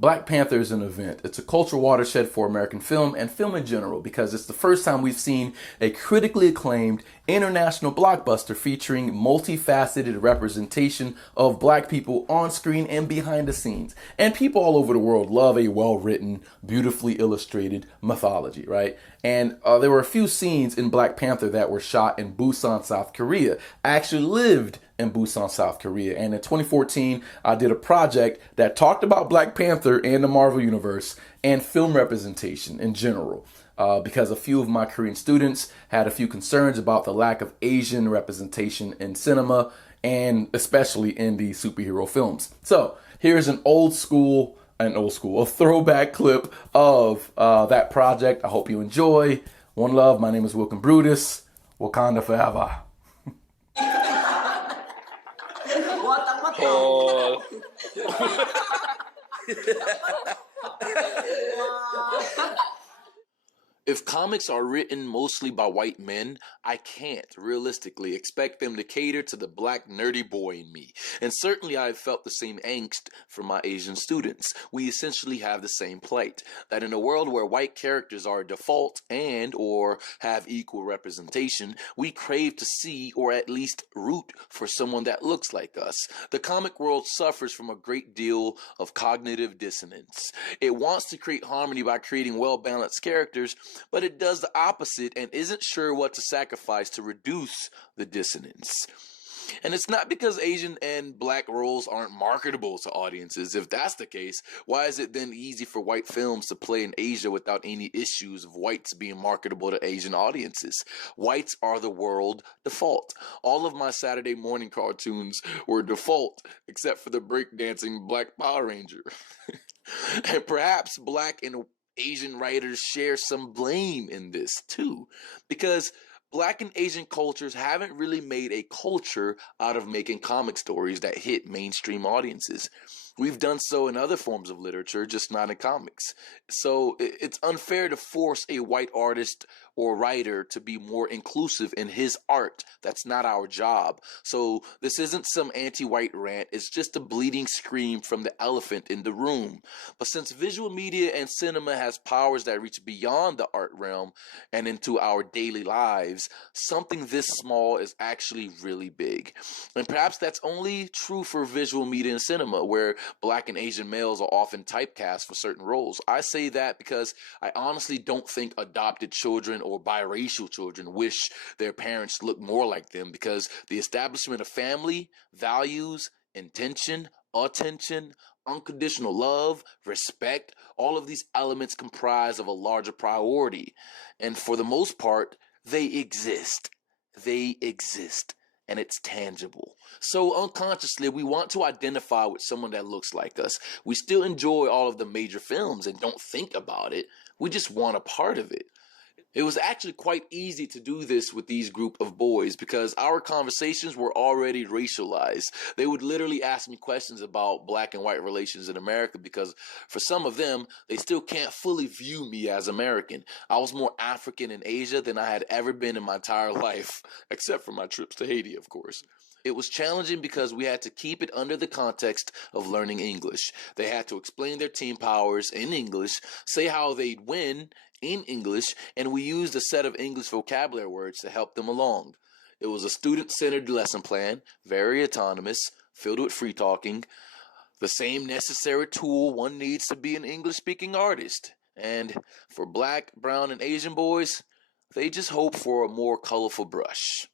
Black Panther is an event. It's a cultural watershed for American film and film in general because it's the first time we've seen a critically acclaimed international blockbuster featuring multifaceted representation of black people on screen and behind the scenes. And people all over the world love a well-written, beautifully illustrated mythology, right? And there were a few scenes in Black Panther that were shot in Busan, South Korea. I actually lived in Busan, South Korea. And in 2014, I did a project that talked about Black Panther and the Marvel Universe and film representation in general. Because a few of my Korean students had a few concerns about the lack of Asian representation in cinema and especially in the superhero films. So here's a throwback clip of that project. I hope you enjoy. One love. My name is Wilkin Brutus. Wakanda forever. Oh. If comics are written mostly by white men, I can't realistically expect them to cater to the black nerdy boy in me. And certainly I've felt the same angst from my Asian students. We essentially have the same plight, that in a world where white characters are default and or have equal representation, we crave to see or at least root for someone that looks like us. The comic world suffers from a great deal of cognitive dissonance. It wants to create harmony by creating well-balanced characters, but it does the opposite and isn't sure what to sacrifice to reduce the dissonance. And it's not because Asian and black roles aren't marketable to audiences. If that's the case, why is it then easy for white films to play in Asia without any issues of whites being marketable to Asian audiences? Whites are the world default. All of my Saturday morning cartoons were default, except for the breakdancing Black Power Ranger. And perhaps black and Asian writers share some blame in this too, because black and Asian cultures haven't really made a culture out of making comic stories that hit mainstream audiences. We've done so in other forms of literature, just not in comics. So it's unfair to force a white artist or writer to be more inclusive in his art. That's not our job. So this isn't some anti-white rant. It's just a bleeding scream from the elephant in the room. But since visual media and cinema has powers that reach beyond the art realm and into our daily lives, something this small is actually really big. And perhaps that's only true for visual media and cinema, where black and Asian males are often typecast for certain roles. I say that because I honestly don't think adopted children or biracial children wish their parents looked more like them, because the establishment of family, values, intention, attention, unconditional love, respect, all of these elements comprise of a larger priority. And for the most part, they exist. They exist. And it's tangible. So unconsciously, we want to identify with someone that looks like us. We still enjoy all of the major films and don't think about it. We just want a part of it. It was actually quite easy to do this with these group of boys because our conversations were already racialized. They would literally ask me questions about black and white relations in America because for some of them, they still can't fully view me as American. I was more African in Asia than I had ever been in my entire life, except for my trips to Haiti, of course. It was challenging because we had to keep it under the context of learning English. They had to explain their team powers in English, say how they'd win in English, and we used a set of English vocabulary words to help them along. It was a student-centered lesson plan, very autonomous, filled with free talking, the same necessary tool one needs to be an English-speaking artist. And for black, brown, and Asian boys, they just hope for a more colorful brush.